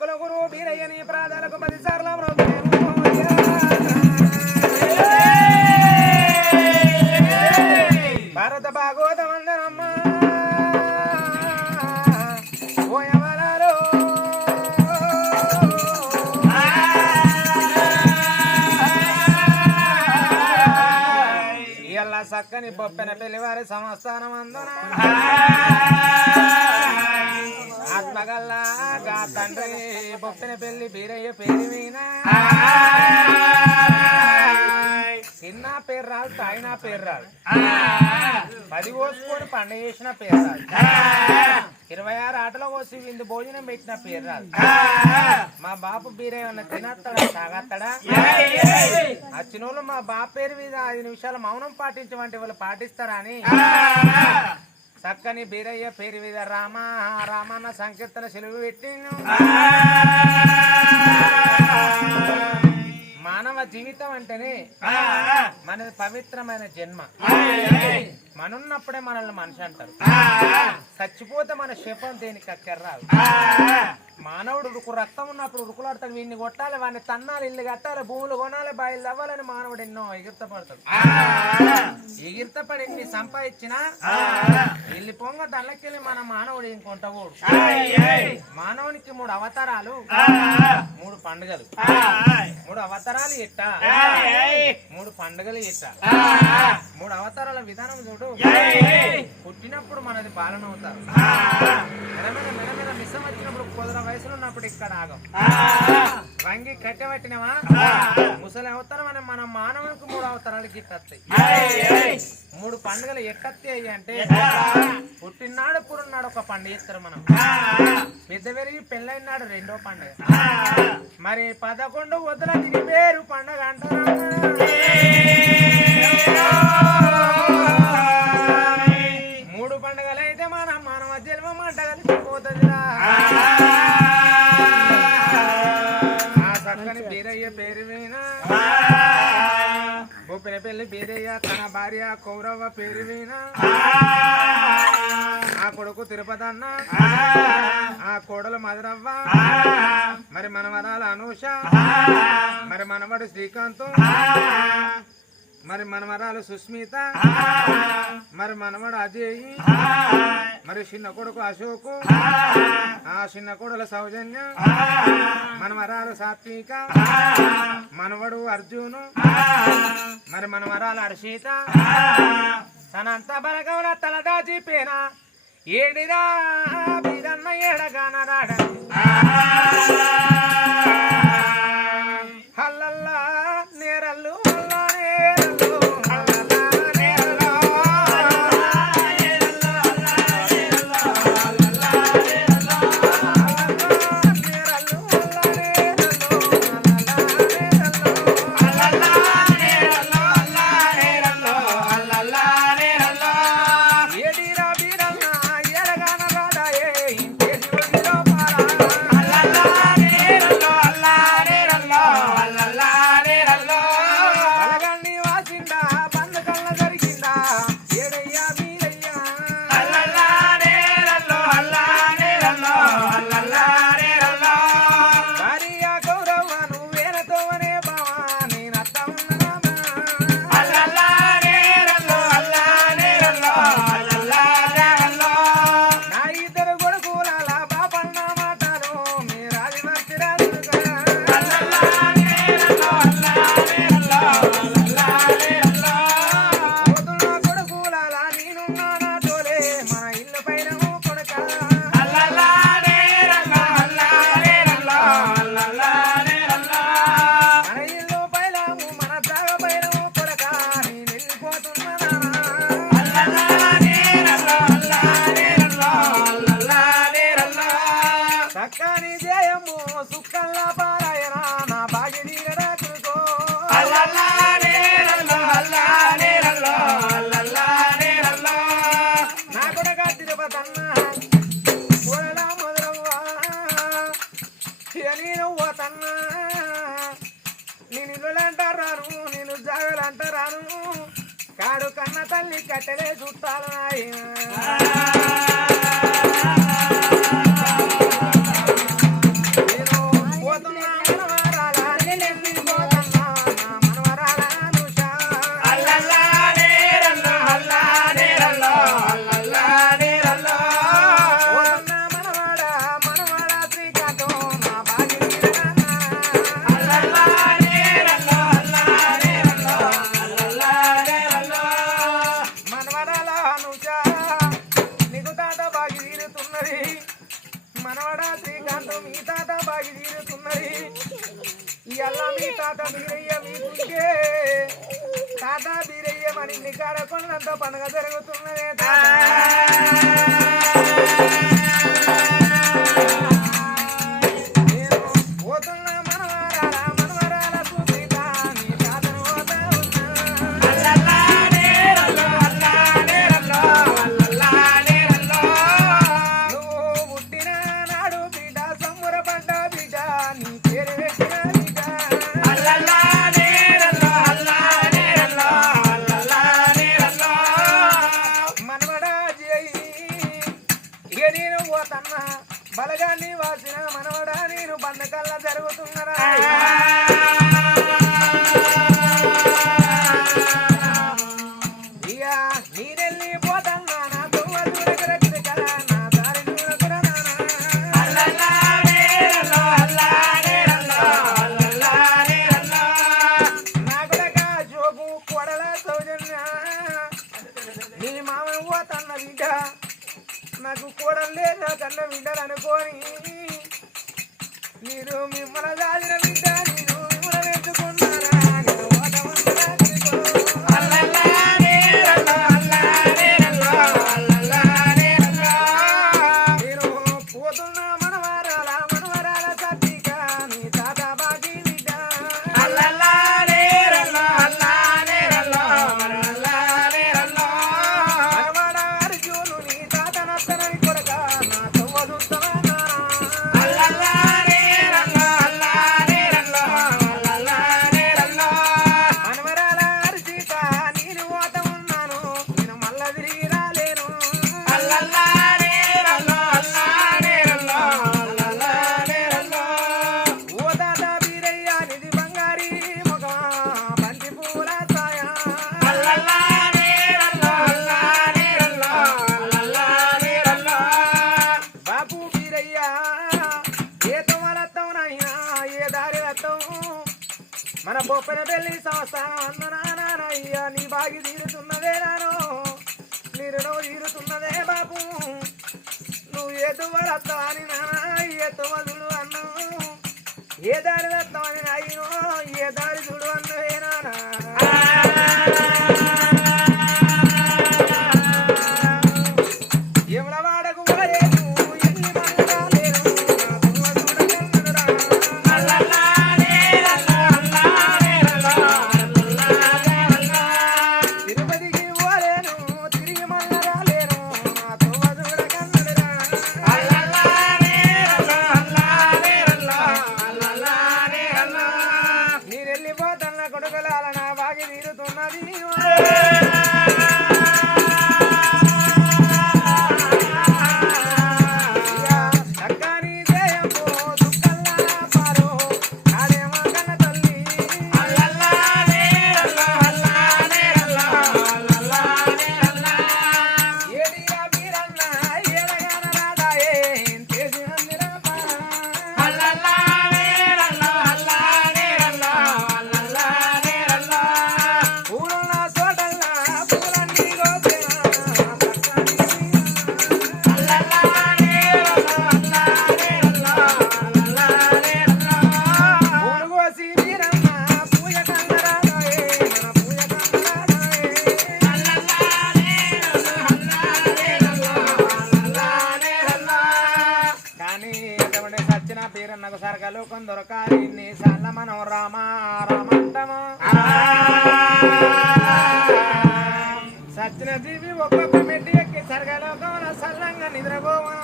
కుల గురు బీరయ్యని ప్రాధాలకు 10 సార్లు భారత భాగవతం అందరమ్మా పోయవరాలు ఇలా చక్కని బొప్పెన పెళ్లివారి సంస్థానం అందున ఆత్మగల్లాగా తండ్రి బొప్పెన పెళ్లి బీరయ్య పేరు మీద చిన్న పేరు రాదు తాయిన పేరు రాదు 10 కోసుకొని పండుగ చేసిన పేరు రాదు 26 ఆటలో కోసి విందు భోజనం పెట్టిన పేరు రాదు మా బాపు బీరయ్య తినస్తాడా తాగస్తాడా వచ్చినోళ్ళు మా బాపు పేరు మీద 5 నిమిషాలు మౌనం పాటించమంటే వాళ్ళు పాటిస్తారా అని చక్కని బీరయ్య పేరు మీద రామ రామన్న సంకీర్తన సెలవు పెట్టి మానవ జీవితం అంటేనే మనది పవిత్రమైన జన్మ మనున్నప్పుడే మనల్ని మనిషి అంటారు చచ్చిపోతే మన శపం దేనికి అక్కర్రాదు మానవుడు రక్తం ఉన్నప్పుడు ఉరుకులాడతాడు వీడిని కొట్టాలి వాడిని తన్నాలి ఇల్లు కట్టాలి భూములు కొనాలి బాయిలు అవ్వాలని మానవుడు ఎన్నో ఎగిర్తపడతాడు ఎగిర్తపడి ఎన్ని సంపాదించినా వెళ్ళి పొంగ దళ్ళకెళ్ళి మన మానవుడు ఇంకొంటకూడు మానవునికి 3 అవతారాలు 3 పండుగలు 3 అవతారాలు ఎట్ట 3 పండుగలు ఎట్ట 3 అవతారాల విధానం చూడు పుట్టినప్పుడు మనది పాలన అవుతారు మెడ మిసం వచ్చినప్పుడు కుదర వయసులో ఉన్నప్పుడు ఇక్కడ ఆగం వంగి కట్టెబట్టినవా ముసలి అవతారం అని మన మానవునికి 3 అవతారాలు గిట్టస్తాయి 3 పండుగలు ఎట్టత్తాయి అంటే పుట్టినాడు పురున్నాడు ఒక పండుగ ఇస్తారు మనం పెద్ద పెరిగి పెళ్ళైనాడు 2వ పండుగ మరి 11 వద్దుల తిని పేరు పండుగ అంటారా 3 పండుగలు అయితే మన మానవ జన్మ మంట కలిసిపోతుందిరా ఆ చక్కని బీరయ్య పేరు మీద బొప్పెన పెళ్లి బీరయ్య తన భార్య కౌరవ పేరు మీద ఆ కొడుకు తిరుపతి అన్న ఆ కోడలు మధురవ్వ మరి మనవరాలు అనూష మరి మనవడు శ్రీకాంత్ మరి మనవరాలు సుస్మిత మరి మనవడు అజయ్ మరి చిన్న కొడుకు అశోకు ఆ చిన్న కొడుల సౌజన్య మనవరాలు సాత్విక మనవడు అర్జును మరి మనవరాలు హర్షిత తనంతా బలగవుల తల దాచిపోయినా ఏడిరా బీరన్న ఏడగానరాడ హల్లల్లా నేరల్లు కాడు కన్న తల్లి కట్టెలే చుట్టాలు నాయన తీరుతున్నది మనవడా శ్రీకాంతం మీ తాత బాగి తీరుతున్నది ఇయ్యల్లా మీ తాత బీరయ్య మీకుంటే తాత బీరయ్య మరి నీ కాడ కొండంత పండుగ జరుగుతున్నదే నేను పోతున్నా మనవరాల సుప్రీత నీ తాతను పోతా నువ్వు పుట్టిన నాడు బిడ్డ సంబరపడ్డ బిడ్డ నీ పేరు పెట్టిన బిడ్డ మనవడా జై ఇక నేను పోతన్నా బలగాన్ని వాసిన మనవడా నేను బండకల్లా జరుగుతున్నరా ఇక నేనెళ్ళి పోతన్నా నా తొవ్వ దూరకరకి కదా నా దారి దూరకురా నా కొడక జోగు కొడల సౌజన్య నీ మామ పోతన్న బిడ్డ నాకు కూడలు లేదు కన్న బిడ్డలు అనుకోని మీరు మిమ్మల్ని దాచిన బిడ్డ నేను మిమ్మల్ని వెతుకున్నారా నేను ఓటమంతా నేను పోతున్నా మనవరాల సత్తిక నీ తాత బాగి బిడ్డ మనవడ అర్జును నీ తాత నత్తనని కొరక నా తవ్వ చూస్తావా మనవరాల అర్జిత నేను పోత ఉన్నాను నేను మళ్ళా తిరిగి రాలేను ఓ తాత బీరయ్య నిధి బంగారి ముఖమా బంతి పూల ఛాయ బాపు బీరయ్య ఏ తొమ్మలత్తం నాయనా ఏ దారి రత్తం మన బొప్పన పెళ్లి సంస్థానం అందనానయ్య నీ బాగి తీరుతున్నదే నాను నీరునో తీరుతున్నదే బాపు నువ్వు ఏ తువ్వలత్తం అని నానా ఏ తొమ్మదుడు అన్ను ఏ దారి రత్తం అని అయ్యో ఏ దారి చూడు అన్నవే నానా ఎవల వాడకు పోలేదు ఎన్ని మంగళాలేరు నా తొవ్వ చూడకన్నడురా తిరుపతికి పోలేను తిరిగి మళ్ళా రాలేను నా తొవ్వ చూడకన్నడురా నేను వెళ్ళిపోతున్న కొడుకులాల నా బాగి తీరుతున్నది చక్కని జయంబో దుఃఖల్లా పారో నాదేమో కన్న తల్లి ఏడిగా మీరన్న ఏడగాన రాదాయే చేసి అందిరా పూలున్న చోటల్లా పూలన్నీ కోసేనా పూలు కోసి మీరన్న పూజ కన్నరాదాయే మన పూజ కానీ ఎటువంటి సచ్చిన పేరన్నకు సరగలోకం దొరకాలి ఇన్నిసార్ల మనం రామా రామంటము సచ్చిన జీవి ఒక్కొక్క మెట్టి ఎక్కి సరగలోకం సల్లంగా నిద్రపోవా